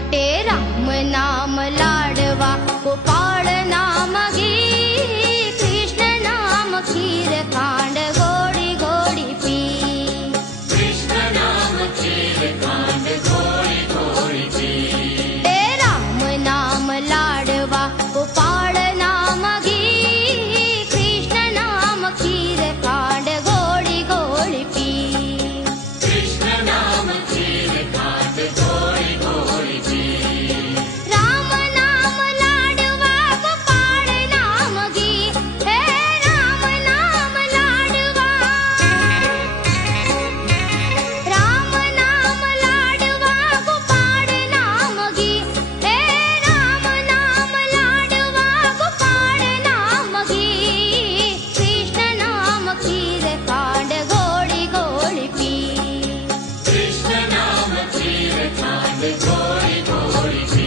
वाटे राम नाम लाडवा, गोपाळ नाम घी, कृष्ण नाम खीर खांड गोडी गोडी पी। कृष्ण नाम खीर खांड गोडी गोडी पी। ते राम नाम लाडवा, गोपाळ नाम घी, कृष्ण नाम खीर खांड गोडी गोडी पी। कृष्ण नाम खीर खांड गोडी गोडी पी। राम नाम लाडवा, गोपाळ नाम घी, हे राम नाम लाडवा। राम नाम लाडवा, गोपाळ नाम घी, हे राम नाम लाडवा, गोपाळ नाम घी, कृष्ण नाम खीर खांड गोडी गोडी पी। कृष्ण नाम खीर खांड गोडी गोडी पी।